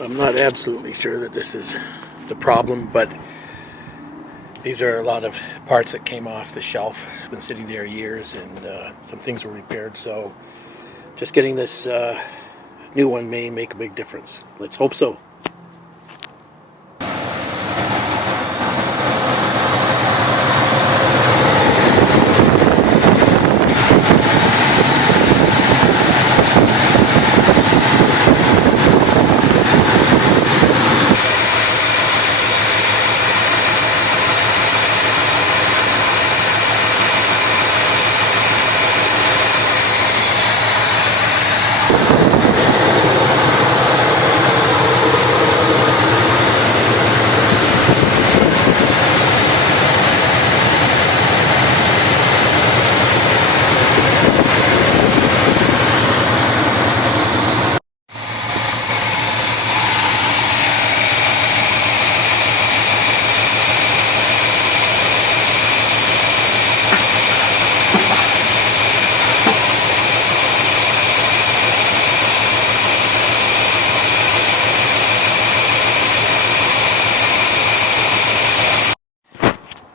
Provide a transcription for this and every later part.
I'm not absolutely sure that this is the problem, but these are a lot of parts that came off the shelf. It's been sitting there years, and some things were repaired. So just getting this new one may make a big difference. Let's hope so.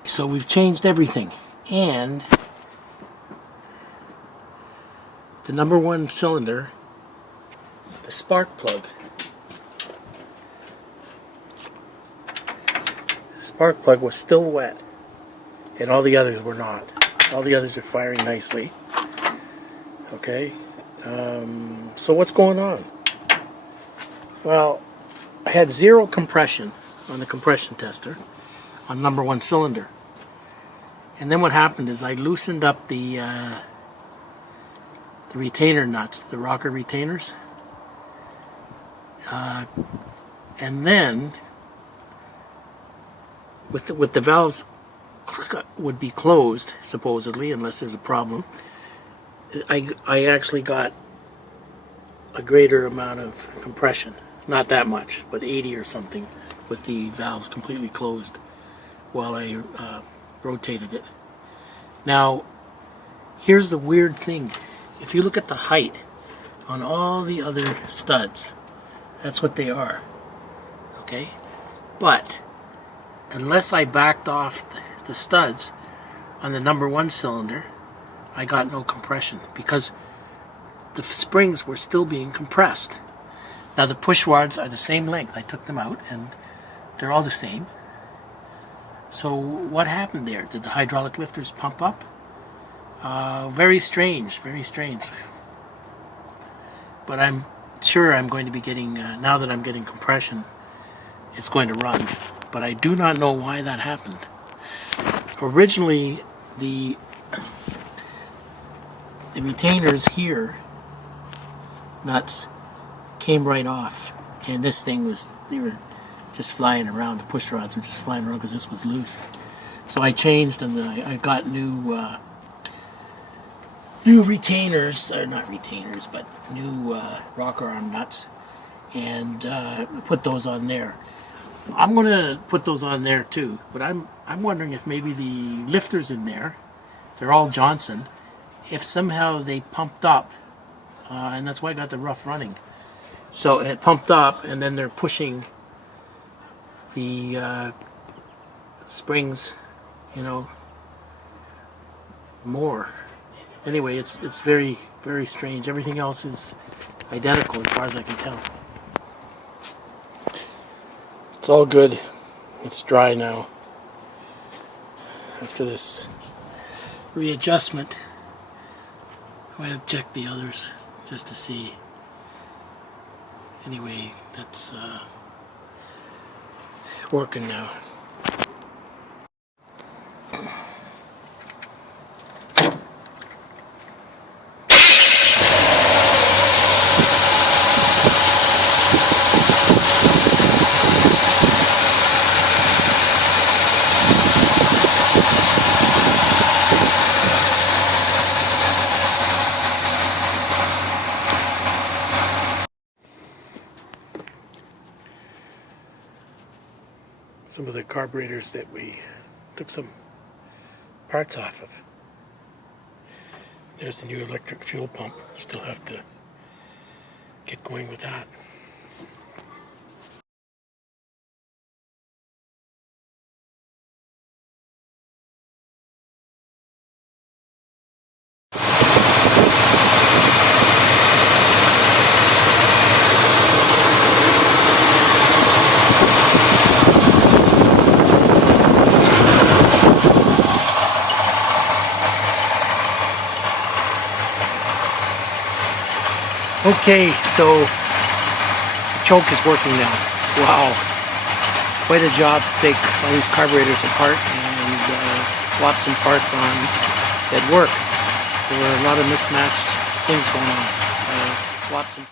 So we've changed everything, and the number one cylinder, the spark plug. The spark plug was still wet, and all the others were not. All the others are firing nicely. Okay, so what's going on? Well, I had zero compression on the compression tester on number one cylinder. And then what happened is I loosened up the retainer nuts, the rocker retainers. And then with the valves would be closed, supposedly, unless there's a problem, I actually got a greater amount of compression. Not that much, but 80 or something, with the valves completely closed while I rotated it. Now, here's the weird thing. If you look at the height on all the other studs, that's what they are. Okay? But unless I backed off the studs on the number one cylinder, I got no compression because the springs were still being compressed. Now the push rods are the same length. I took them out and they're all the same. So what happened there? Did the hydraulic lifters pump up? Very strange, very strange. But I'm sure I'm going to be getting, now that I'm getting compression, it's going to run. But I do not know why that happened. Originally, the retainers here, nuts, came right off. And this thing was, they were just flying around. The push rods were just flying around because this was loose. So I changed, and I got new retainers, or not retainers, but new rocker arm nuts, and put those on there. I'm gonna put those on there too, but I'm wondering if maybe the lifters in there, they're all Johnson, if somehow they pumped up, and that's why I got the rough running. So it pumped up, and then they're pushing the springs, you know, more. Anyway, it's very, very strange. Everything else is identical as far as I can tell. It's all good. It's dry now. After this readjustment, I'm going to check the others just to see. Anyway, that's working now. Some of the carburetors that we took some parts off of. There's the new electric fuel pump. Still have to get going with that. Okay, so the choke is working now. Wow, quite a job to take all these carburetors apart and swap some parts on that work. There were a lot of mismatched things going on. Swap some